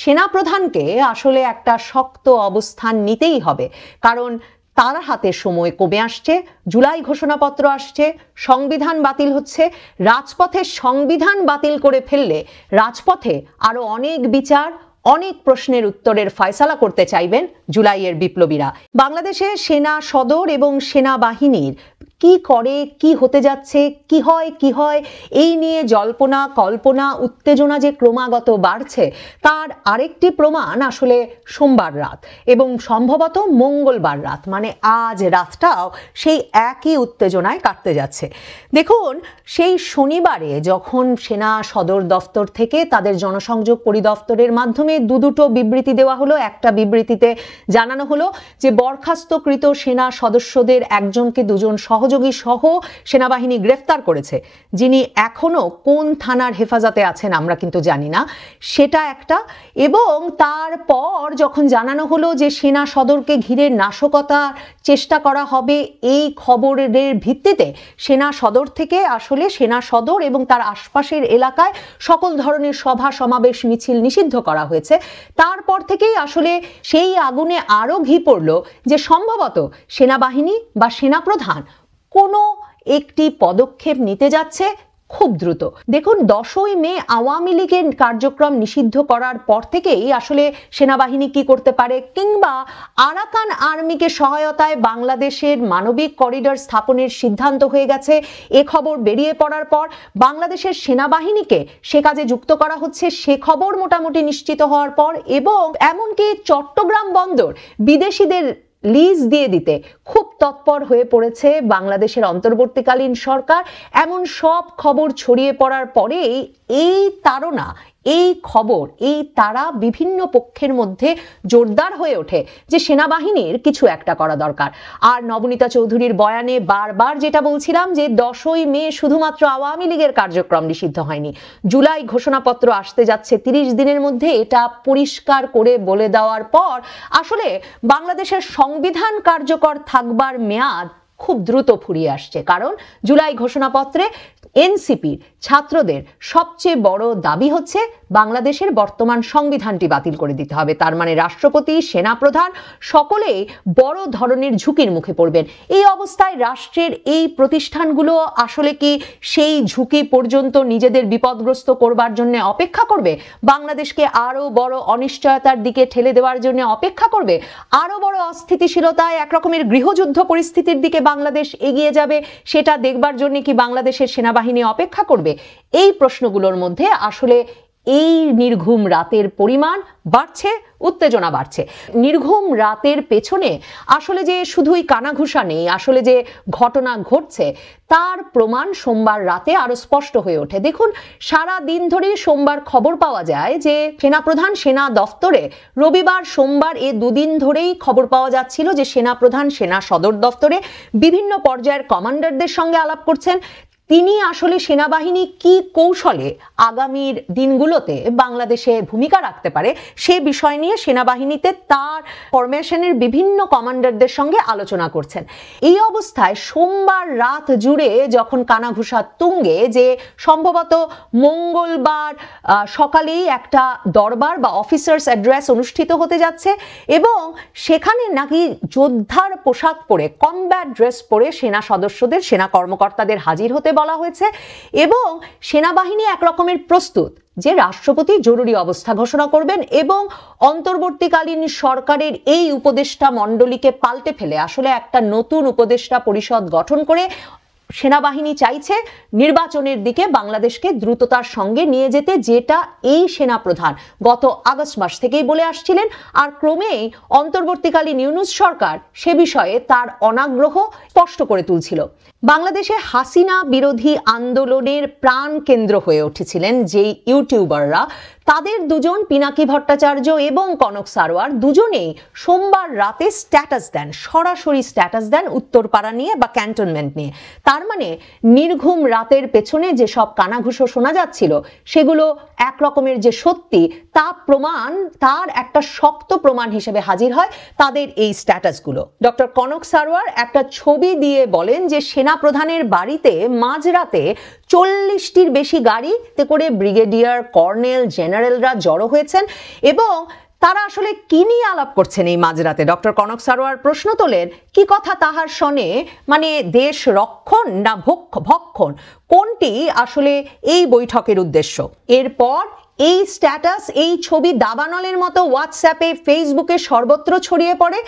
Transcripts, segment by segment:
সেনাপ্রধানকে আসলে একটা শক্ত অবস্থান নিতেই হবে, কারণ তার হাতে সময় কমে আসছে, জুলাই ঘোষণাপত্র আসছে, সংবিধান বাতিল হচ্ছে। রাজপথে সংবিধান বাতিল করে ফেললে রাজপথে আরো অনেক বিচার, অনেক প্রশ্নের উত্তরের ফয়সালা করতে চাইবেন জুলাইয়ের বিপ্লবীরা। বাংলাদেশে সেনা সদর এবং সেনাবাহিনীর কি করে, কি হতে যাচ্ছে, কি হয় এই নিয়ে জল্পনা কল্পনা উত্তেজনা যে ক্রমাগত বাড়ছে, তার আরেকটি প্রমাণ আসলে সোমবার রাত এবং সম্ভবত মঙ্গলবার রাত, মানে আজ রাতটাও সেই একই উত্তেজনায় কাটতে যাচ্ছে। দেখুন, সেই শনিবারে যখন সেনা সদর দফতর থেকে তাদের জনসংযোগ পরিদপ্তরের মাধ্যমে দুটো বিবৃতি দেওয়া হলো। একটা বিবৃতিতে জানানো হলো যে বরখাস্তকৃত সেনা সদস্যদের একজনকে দুজন সহযোগী সহ সেনাবাহিনী গ্রেফতার করেছে, যিনি এখনো কোন থানার হেফাজতে আছেন আমরা কিন্তু জানি না, সেটা একটা। এবং তারপর যখন জানানো হলো যে সেনা সদরকে ঘিরে নাশকতার চেষ্টা করা হবে, এই খবরের ভিত্তিতে সেনা সদর থেকে আসলে সেনা সদর এবং তার আশপাশের এলাকায় সকল ধরনের সভা সমাবেশ মিছিল নিষিদ্ধ করা হয়েছে। তারপর থেকেই আসলে সেই আগুনে আরো ঘি পড়ল যে সম্ভবত সেনাবাহিনী বা সেনাপ্রধান কোনো একটি পদক্ষেপ নিতে যাচ্ছে খুব দ্রুত। দেখুন, 10ই মে আওয়ামী লীগের কার্যক্রম নিষিদ্ধ করার পর থেকেই আসলে সেনাবাহিনী কি করতে পারে, কিংবা আরাকান আর্মিকে সহায়তায় বাংলাদেশের মানবিক করিডর স্থাপনের সিদ্ধান্ত হয়ে গেছে, এ খবর বেরিয়ে পড়ার পর বাংলাদেশের সেনাবাহিনীকে সে কাজে যুক্ত করা হচ্ছে, সে খবর মোটামুটি নিশ্চিত হওয়ার পর, এবং এমনকি চট্টগ্রাম বন্দর বিদেশিদের লিজ দিয়ে দিতে খুব তৎপর হয়ে পড়েছে বাংলাদেশের অন্তর্বর্তীকালীন সরকার। এমন সব খবর ছড়িয়ে পড়ার পরেই এই তাড়না, এই খবর, এই তারা বিভিন্ন পক্ষের মধ্যে জোরদার হয়ে ওঠে যে সেনাবাহিনীর কিছু একটা করা দরকার। আর নবনীতা চৌধুরীর বয়ানে বারবার যেটা বলছিলাম যে 10ই মে শুধুমাত্র আওয়ামী লীগের কার্যক্রম নিষিদ্ধ হয়নি, জুলাই ঘোষণাপত্র আসতে যাচ্ছে 30 দিনের মধ্যে, এটা পরিষ্কার করে বলে দেওয়ার পর আসলে বাংলাদেশের সংবিধান কার্যকর থাকবার মেয়াদ খুব দ্রুত ফুরিয়ে আসছে। কারণ জুলাই ঘোষণাপত্রে এনসিপির ছাত্রদের সবচেয়ে বড় দাবি হচ্ছে বাংলাদেশের বর্তমান সংবিধানটি বাতিল করে দিতে হবে। তার মানে রাষ্ট্রপতি, সেনাপ্রধান সকলেই বড় ধরনের ঝুঁকির মুখে পড়বেন। এই অবস্থায় রাষ্ট্রের এই প্রতিষ্ঠানগুলো আসলে কি সেই ঝুঁকি পর্যন্ত নিজেদের বিপদগ্রস্ত করবার জন্য অপেক্ষা করবে? বাংলাদেশকে আরো বড় অনিশ্চয়তার দিকে ঠেলে দেওয়ার জন্য অপেক্ষা করবে? আরো বড় অস্থিতিশীলতায় একরকমের গৃহযুদ্ধ পরিস্থিতির দিকে বাংলাদেশ এগিয়ে যাবে, সেটা দেখবার জন্য কি বাংলাদেশের সেনাবাহিনী অপেক্ষা করবে? এই প্রশ্নগুলোর মধ্যে আসলে এই নির্ঘুম রাতের পরিমাণ বাড়ছে, উত্তেজনা বাড়ছে। নির্ঘুম রাতের পেছনে আসলে যে শুধুই কানাঘুষা নেই, আসলে যে ঘটনা ঘটছে তার প্রমাণ সোমবার রাতে আরো স্পষ্ট হয়ে ওঠে। দেখুন, সারা দিন ধরে সোমবার খবর পাওয়া যায় যে সেনাপ্রধান সেনা দফতরে, রবিবার সোমবার এ দুদিন ধরেই খবর পাওয়া যাচ্ছিল যে সেনাপ্রধান সেনা সদর দফতরে বিভিন্ন পর্যায়ের কমান্ডারদের সঙ্গে আলাপ করছেন। তিনি আসলে সেনাবাহিনী কি কৌশলে আগামীর দিনগুলোতে বাংলাদেশে ভূমিকা রাখতে পারে সে বিষয় নিয়ে সেনাবাহিনীতে তার ফরমেশনের বিভিন্ন কমান্ডারদের সঙ্গে আলোচনা করছেন। এই অবস্থায় সোমবার রাত জুড়ে যখন কানাঘুষা তুঙ্গে যে সম্ভবত মঙ্গলবার সকালেই একটা দরবার বা অফিসার্স অ্যাড্রেস অনুষ্ঠিত হতে যাচ্ছে এবং সেখানে নাকি যোদ্ধার পোশাক পরে, কমব্যাট ড্রেস পরে সেনা সদস্যদের, সেনা কর্মকর্তাদের হাজির হতে বলা হয়েছে এবং সেনাবাহিনী একরকমের প্রস্তুত যে রাষ্ট্রপতি জরুরি অবস্থা ঘোষণা করবেন এবং অন্তর্বর্তীকালীন সরকারের এই উপদেষ্টা মণ্ডলীকে পাল্টে ফেলে আসলে একটা নতুন উপদেষ্টা পরিষদ গঠন করে সেনাবাহিনী চাইছে নির্বাচনের দিকে বাংলাদেশকে দ্রুততার সঙ্গে নিয়ে যেতে, যেটা এই সেনাপ্রধান গত আগস্ট মাস থেকেই বলে আসছিলেন। আর ক্রমেই অন্তর্বর্তীকালীন ইউনূস সরকার সে বিষয়ে তার অনাগ্রহ স্পষ্ট করে তুলছিল। বাংলাদেশে হাসিনা বিরোধী আন্দোলনের প্রাণ কেন্দ্র হয়ে উঠেছিলেন যেই ইউটিউবাররা, তাদের দুজন পিনাকি ভট্টাচার্য এবং কনক সারোয়ার দুজনেই সোমবার রাতে স্ট্যাটাস দেন, সরাসরি স্ট্যাটাস দেন উত্তরপাড়া নিয়ে বা ক্যান্টনমেন্ট নিয়ে। তার মানে নির্ঘুম রাতের পেছনে যে সব কানাঘুষো শোনা যাচ্ছিল সেগুলো একরকমের যে সত্যি তা প্রমাণ, তার একটা শক্ত প্রমাণ হিসেবে হাজির হয় তাদের এই স্ট্যাটাসগুলো। ডক্টর কনক সারোয়ার একটা ছবি দিয়ে বলেন যে সেনা সেনাপ্রধানের বাড়িতে মাঝরাতে 40টির বেশি গাড়িতে করে ব্রিগেডিয়ার, কর্নেল, জেনারেলরা জড়ো হয়েছেন এবং তারা আসলে কি নিয়ে আলাপ করছেন এই মাঝরাতে? ডক্টর কনক সারোয়ার প্রশ্ন তোলেন, কি কথা তাহার শোনে, মানে দেশ রক্ষণ না ভক্ষণ, কোনটি আসলে এই বৈঠকের উদ্দেশ্য? এরপর এই স্ট্যাটাস, এই ছবি দাবানলের মতো হোয়াটসঅ্যাপে, ফেসবুকে সর্বত্র ছড়িয়ে পড়ে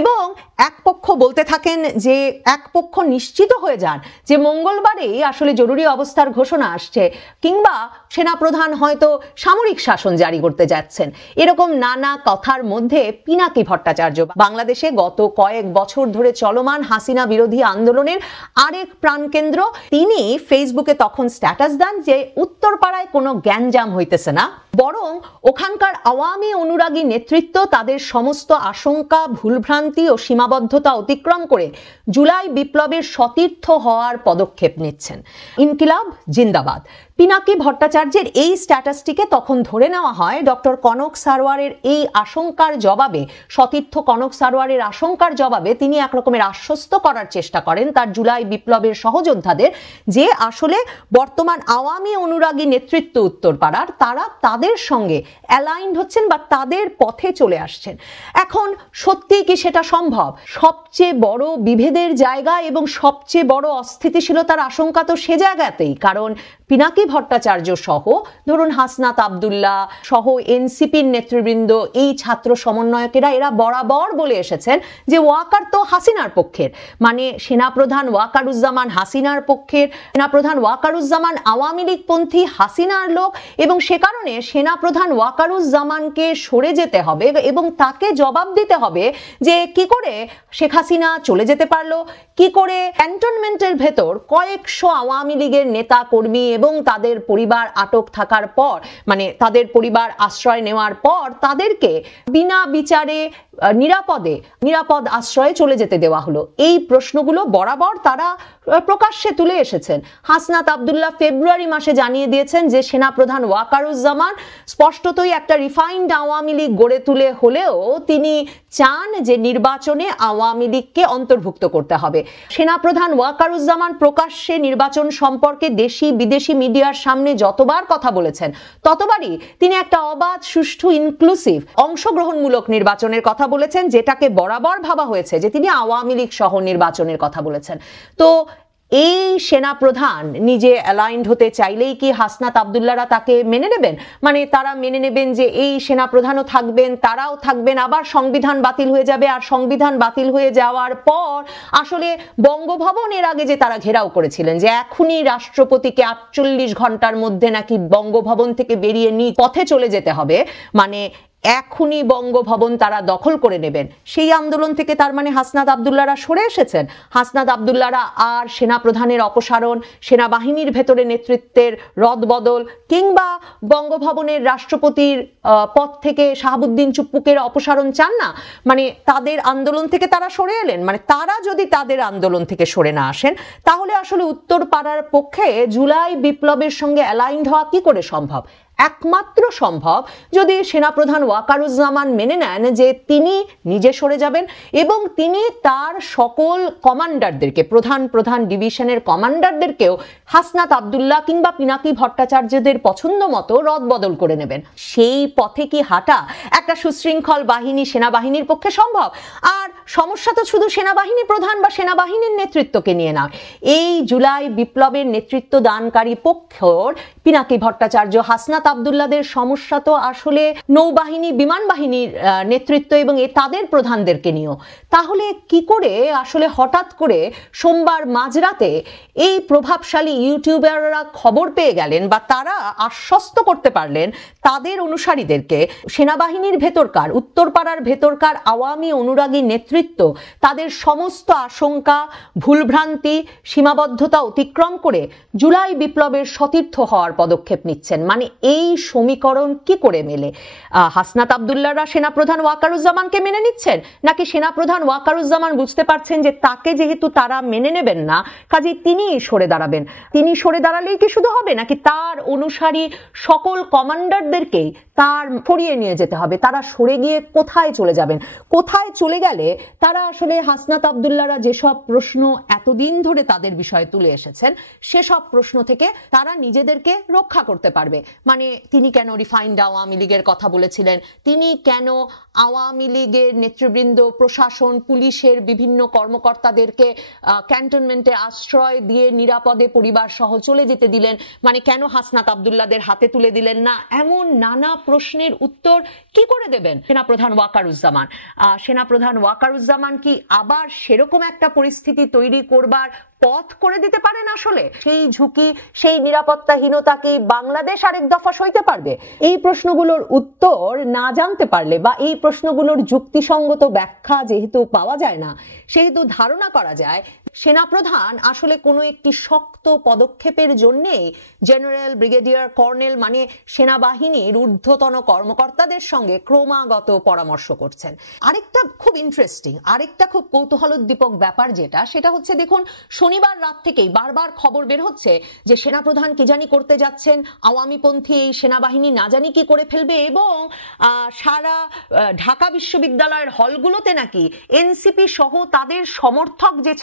এবং এক পক্ষ বলতে থাকেন যে, এক পক্ষ নিশ্চিত হয়ে যান যে মঙ্গলবারেই আসলে জরুরি অবস্থার ঘোষণা আসছে কিংবা সেনাপ্রধান হয়তো সামরিক শাসন জারি করতে যাচ্ছেন। এরকম নানা কথার মধ্যে পিনাকি ভট্টাচার্য, বাংলাদেশে গত কয়েক বছর ধরে চলমান হাসিনা বিরোধী আন্দোলনের আরেক প্রাণকেন্দ্র, তিনি ফেসবুকে তখন স্ট্যাটাস দেন যে উত্তরপাড়ায় কোনো গ্যাঞ্জাম হইতেছে না, বরং ওখানকার আওয়ামী অনুরাগী নেতৃত্ব তাদের সমস্ত আশঙ্কা, ভুলভ্রান্তি ও সীমাবদ্ধতা অতিক্রম করে জুলাই বিপ্লবের সতীর্থ হওয়ার পদক্ষেপ নিচ্ছেন। ইনকিলাব জিন্দাবাদ। পিনাকি ভট্টাচার্যের এই স্ট্যাটাসটিকে তখন ধরে নেওয়া হয় ডক্টর কনক সারোয়ারের এই আশঙ্কার জবাবে, সতীর্থ কনক সারোয়ারের আশঙ্কার জবাবে তিনি একরকমের আশ্বস্ত করার চেষ্টা করেন তার জুলাই বিপ্লবের সহযোদ্ধাদের যে আসলে বর্তমান আওয়ামী অনুরাগী নেতৃত্ব উত্তরপাড়ার, তারা তাদের সঙ্গে অ্যালাইন্ড হচ্ছেন বা তাদের পথে চলে আসছেন। এখন সত্যি কি সেটা সম্ভব? সবচেয়ে বড় বিভেদের জায়গা এবং সবচেয়ে বড় অস্থিতিশীলতার আশঙ্কা তো সে জায়গাতেই, কারণ পিনাকি ভট্টাচার্য সহ ধরুন হাসনাত আব্দুল্লাহ সহ এনসিপির নেতৃবৃন্দ, এই ছাত্র সমন্বয়কেরা, এরা বরাবর বলে এসেছেন যে ওয়াকার তো হাসিনার পক্ষের, মানে সেনাপ্রধান ওয়াকারুজ্জামান হাসিনার পক্ষের, সেনাপ্রধান ওয়াকারুজ্জামান আওয়ামী লীগপন্থী হাসিনার লোক এবং সে কারণে সেনাপ্রধান ওয়াকারুজ্জামানকে সরে যেতে হবে এবং তাকে জবাব দিতে হবে যে কি করে শেখ হাসিনা চলে যেতে পারলো, কি করে ক্যান্টনমেন্টের ভেতর কয়েকশো আওয়ামী লীগের নেতা কর্মী এবং তাদের পরিবার আটক থাকার পর, মানে তাদের পরিবার আশ্রয় নেওয়ার পর তাদেরকে বিনা বিচারে নিরাপদ আশ্রয়ে চলে যেতে দেওয়া হলো। এই প্রশ্নগুলো বরাবর তারা প্রকাশ্যে তুলে এসেছেন। হাসনাত আব্দুল্লাহ ফেব্রুয়ারি মাসে জানিয়ে দিয়েছেন যে সেনাপ্রধান ওয়াকারুজ্জামান স্পষ্টতই একটা রিফাইন্ড আওয়ামী লীগ গড়ে তুলে হলেও তিনি চান যে নির্বাচনে আওয়ামী লীগকে অন্তর্ভুক্ত করতে হবে। সেনাপ্রধান ওয়াকারুজ্জামান প্রকাশ্যে নির্বাচন সম্পর্কে দেশি বিদেশি মিডিয়ার সামনে যতবার কথা বলেছেন ততবারই তিনি একটা অবাধ, সুষ্ঠু, ইনক্লুসিভ, অংশগ্রহণমূলক নির্বাচনের কথা বলেছেন, যেটাকে বরাবর ভাবা হয়েছে যে তিনি আওয়ামী লীগ সহ নির্বাচনের কথা বলেছেন। তো এই সেনাপ্রধান নিজে অ্যালাইন্ড হতে চাইলেই কি হাসনাত আব্দুল্লাহরা তাকে মেনে নেবেন? মানে তারা মেনে নেবেন যে এই সেনাপ্রধানও থাকবেন, তারাও থাকবেন, আবার সংবিধান বাতিল হয়ে যাবে, আর সংবিধান বাতিল হয়ে যাওয়ার পর আসলে বঙ্গভবন এর আগে যে তারা ঘেরাও করেছিলেন যে এখনই রাষ্ট্রপতিকে 48 ঘন্টার মধ্যে নাকি বঙ্গভবন থেকে বেরিয়ে পথে চলে যেতে হবে, মানে এখনই বঙ্গভবন তারা দখল করে নেবেন, সেই আন্দোলন থেকে তার মানে হাসনাত আব্দুল্লাহরা সরে এসেছেন। হাসনাত আব্দুল্লাহরা আর সেনাপ্রধানের অপসারণ, সেনাবাহিনীর ভেতরে নেতৃত্বের রদবদল কিংবা বঙ্গভবনের রাষ্ট্রপতির পদ থেকে শাহাবুদ্দিন চুপ্পুকের অপসারণ চান না, মানে তাদের আন্দোলন থেকে তারা সরে এলেন। মানে তারা যদি তাদের আন্দোলন থেকে সরে না আসেন তাহলে আসলে উত্তরপাড়ার পক্ষে জুলাই বিপ্লবের সঙ্গে অ্যালাইন্ড হওয়া কি করে সম্ভব? একমাত্র সম্ভব যদি সেনাপ্রধান ওয়াকারুজ্জামান মেনে নেন যে তিনি নিজে সরে যাবেন এবং তিনি তার সকল কমান্ডারদেরকে, প্রধান ডিভিশনের কমান্ডারদেরকেও হাসনাত আব্দুল্লাহ কিংবা পিনাকি ভট্টাচার্যদের পছন্দ মতো রদবদল করে নেবেন। সেই পথে কি হাঁটা একটা সুশৃঙ্খল বাহিনী, সেনাবাহিনীর পক্ষে সম্ভব? আর সমস্যা তো শুধু সেনাবাহিনী প্রধান বা সেনাবাহিনীর নেতৃত্বকে নিয়ে না, এই জুলাই বিপ্লবের নেতৃত্ব দানকারী পক্ষর পিনাকি ভট্টাচার্য, হাসনাত আব্দুল্লাহদের সমস্যা তো আসলে নৌবাহিনী, বিমান বাহিনীর নেতৃত্ব এবং তাদের প্রধানদেরকে নিয়েও। তাহলে কি করে আসলে হঠাৎ করে সোমবার মাঝরাতে এই প্রভাবশালী ইউটিউবাররা খবর পেয়ে গেলেন বা তারা আশ্বস্ত করতে পারলেন তাদের অনুসারীদেরকে সেনাবাহিনীর ভেতরকার, উত্তরপাড়ার ভেতরকার আওয়ামী অনুরাগী নেতৃত্ব তাদের সমস্ত আশঙ্কা, ভুলভ্রান্তি, সীমাবদ্ধতা অতিক্রম করে জুলাই বিপ্লবের সতীর্থ হওয়ার পদক্ষেপ নিচ্ছেন। মানে এই সমীকরণ কি করে মেলে? হাসনাত আব্দুল্লাহরা সেনাপ্রধান ওয়াকারুজ্জামানকে মেনে নিচ্ছেন, নাকি সেনাপ্রধান ওয়াকারুজ্জামান বুঝতে পারছেন যে তাকে যেহেতু তারা মেনে নেবেন না, কাজেই তিনিই সরে দাঁড়াবেন? তিনি সরে দাঁড়ালেই কি শুধু হবে, নাকি তার অনুসারী সকল কমান্ডারদেরকেই তার সরিয়ে নিয়ে যেতে হবে? তারা সরে গিয়ে কোথায় চলে যাবেন? কোথায় চলে গেলে তারা আসলে হাসনাত আব্দুল্লাহরা যেসব প্রশ্ন এতদিন ধরে তাদের বিষয়ে তুলে এসেছেন সেসব প্রশ্ন থেকে তারা নিজেদেরকে রক্ষা করতে পারবে? মানে তিনি কেন রিফাইন্ড আওয়ামী লীগের কথা বলেছিলেন, তিনি কেন আওয়ামী লীগের নেতৃবৃন্দ, প্রশাসন, পুলিশের বিভিন্ন কর্মকর্তাদেরকে ক্যান্টনমেন্টে আশ্রয় দিয়ে নিরাপদে পরিবার সহ চলে যেতে দিলেন, মানে কেন হাসনাত আব্দুল্লাহদের হাতে তুলে দিলেন না? এমন নানা প্রশ্নের উত্তর কি করে দেবেন সেনাপ্রধান ওয়াকারুজ্জামান? সেনাপ্রধান ওয়াকারুজ্জামান কি আবার সেরকম একটা পরিস্থিতি তৈরি করবার পথ করে দিতে পারেন? আসলে সেই ঝুঁকি, সেই নিরাপত্তাহীনতা কি বাংলাদেশ আরেক দফা সইতে পারবে? এই প্রশ্নগুলোর উত্তর না জানতে পারলে বা এই প্রশ্নগুলোর যুক্তিসঙ্গত ব্যাখ্যা যেহেতু পাওয়া যায় না, সেহেতু ধারণা করা যায় সেনাপ্রধান আসলে কোনো একটি শক্ত পদক্ষেপের জন্যেই জেনারেল, ব্রিগেডিয়ার, কর্নেল মানে সেনাবাহিনীর ঊর্ধ্বতন কর্মকর্তাদের সঙ্গে ক্রমাগত পরামর্শ করছেন। আরেকটা খুব ইন্টারেস্টিং, আরেকটা খুব কৌতূহলোদ্দীপক ব্যাপার সেটা হচ্ছে, দেখুন শনিবার রাত থেকেই বারবার খবর বের হচ্ছে যে সেনাপ্রধান কি জানি করতে যাচ্ছেন, আওয়ামীপন্থী এই সেনাবাহিনী না জানি কি করে ফেলবে, এবং সারা ঢাকা বিশ্ববিদ্যালয়ের হলগুলোতে নাকি এনসিপি সহ তাদের সমর্থক যে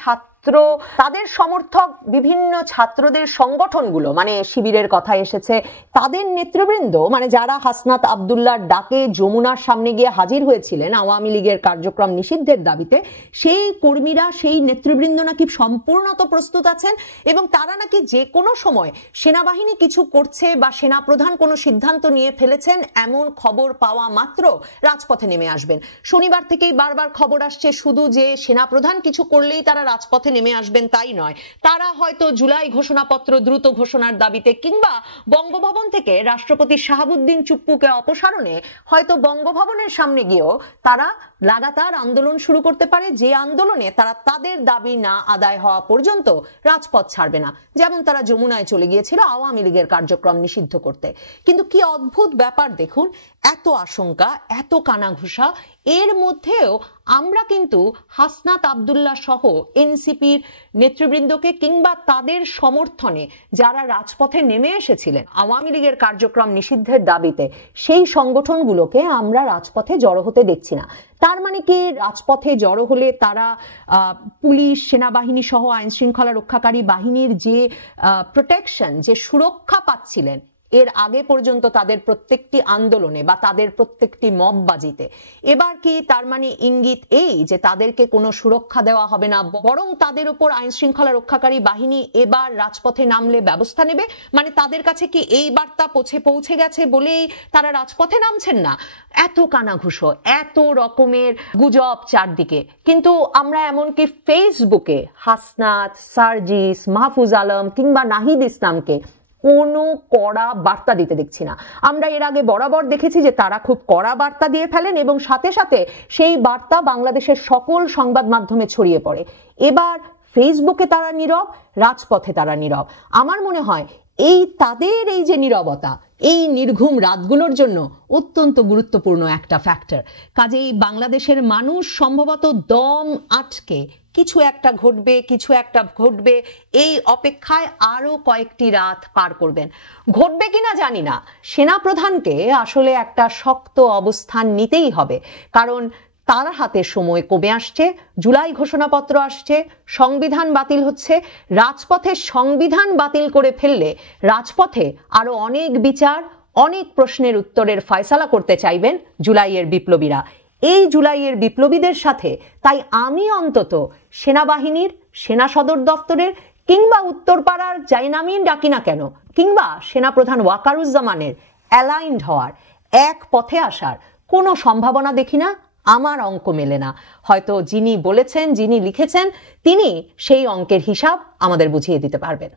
তাদের সমর্থক বিভিন্ন ছাত্রদের সংগঠনগুলো, মানে শিবিরের কথা এসেছে, তাদের নেতৃবৃন্দ মানে যারা হাসনাত আব্দুল্লাহর ডাকে যমুনার সামনে গিয়ে হাজির হয়েছিলেন আওয়ামী লীগের কার্যক্রম নিষিদ্ধের দাবিতে, সেই কর্মীরা, সেই নেতৃবৃন্দ নাকি সম্পূর্ণত প্রস্তুত আছেন এবং তারা নাকি যে কোনো সময় সেনাবাহিনী কিছু করছে বা সেনাপ্রধান কোনো সিদ্ধান্ত নিয়ে ফেলেছেন এমন খবর পাওয়া মাত্র রাজপথে নেমে আসবেন। শনিবার থেকেই বারবার খবর আসছে শুধু যে সেনাপ্রধান কিছু করলেই তারা রাজপথে নেমে আসবেন তাই নয়, তারা হয়তো জুলাই ঘোষণাপত্র দ্রুত ঘোষণার দাবিতে কিংবা বঙ্গভবন থেকে রাষ্ট্রপতি শাহাবুদ্দিন চুপ্পুকে অপসারণে হয়তো বঙ্গভবনের সামনে গিয়েও তারা লাগাতার আন্দোলন শুরু করতে পারে, যে আন্দোলনে তারা তাদের দাবি না আদায় হওয়া পর্যন্ত রাজপথ ছাড়বে না, যেমন তারা যমুনায় চলে গিয়েছিল আওয়ামী লীগের কার্যক্রম নিষিদ্ধ করতে। কিন্তু কি অদ্ভুত ব্যাপার দেখুন, এত আশঙ্কা, এত কানাঘুষা, এর মধ্যেও আমরা কিন্তু হাসনাত আব্দুল্লাহ সহ এনসিপির নেতৃবৃন্দকে কিংবা তাদের সমর্থনে যারা রাজপথে নেমে এসেছিলেন আওয়ামী লীগের কার্যক্রম নিষিদ্ধের দাবিতে, সেই সংগঠনগুলোকে আমরা রাজপথে জড়ো হতে দেখছি না। তার মানে কি রাজপথে জড়ো হলে তারা পুলিশ, সেনাবাহিনী সহ আইন শৃঙ্খলা রক্ষাকারী বাহিনীর যে প্রোটেকশন, যে সুরক্ষা পাচ্ছিলেন এর আগে পর্যন্ত তাদের প্রত্যেকটি আন্দোলনে বা তাদের প্রত্যেকটি মববাজিতে, এবার কি তার মানে ইঙ্গিত এই যে তাদেরকে কোনো সুরক্ষা দেওয়া হবে না, বরং তাদের উপর আইন শৃঙ্খলা রক্ষাকারী বাহিনী এবার রাজপথে নামলে ব্যবস্থা নেবে? মানে তাদের কাছে কি এই বার্তা পৌঁছে গেছে বলেই তারা রাজপথে নামছেন না? এত কানাঘুষো, এত রকমের গুজব চারদিকে, কিন্তু আমরা এমনকি ফেসবুকে হাসনাত, সার্জিস, মাহফুজ আলম কিংবা নাহিদ ইসলামকে কোনো কড়া বার্তা দিতে দেখছি না। আমরা এর আগে বরাবর দেখেছি যে তারা খুব কড়া বার্তা দিয়ে ফেলেন এবং সাথে সাথে সেই বার্তা বাংলাদেশের সকল সংবাদ মাধ্যমে ছড়িয়ে পড়ে। এবার ফেসবুকে তারা নীরব, রাজপথে তারা নীরব। আমার মনে হয় তাদের এই যে নীরবতা, এই নির্ঘুম রাতগুলোর জন্য অত্যন্ত গুরুত্বপূর্ণ একটা ফ্যাক্টর। কাজেই বাংলাদেশের মানুষ সম্ভবত দম আটকে কিছু একটা ঘটবে এই অপেক্ষায় আরো কয়েকটি রাত পার করবেন। ঘটবে কিনা জানি না, সেনাপ্রধানকে আসলে একটা শক্ত অবস্থান নিতেই হবে, কারণ তার হাতে সময় কমে আসছে, জুলাই ঘোষণাপত্র আসছে, সংবিধান বাতিল হচ্ছে। রাজপথে সংবিধান বাতিল করে ফেললে রাজপথে আরো অনেক বিচার, অনেক প্রশ্নের উত্তরের ফয়সালা করতে চাইবেন জুলাইয়ের বিপ্লবীরা। এই জুলাইয়ের বিপ্লবীদের সাথে তাই আমি অন্তত সেনাবাহিনীর, সেনা সদর দপ্তরের কিংবা উত্তরপাড়ার যাই নামই ডাকি না কেন, কিংবা সেনাপ্রধান ওয়াকারুজ্জামানের অ্যালাইন্ড হওয়ার, এক পথে আসার কোনো সম্ভাবনা দেখি না। আমার অঙ্ক মেলে না। হয়তো যিনি বলেছেন, যিনি লিখেছেন, তিনি সেই অঙ্কের হিসাব আমাদের বুঝিয়ে দিতে পারবেন।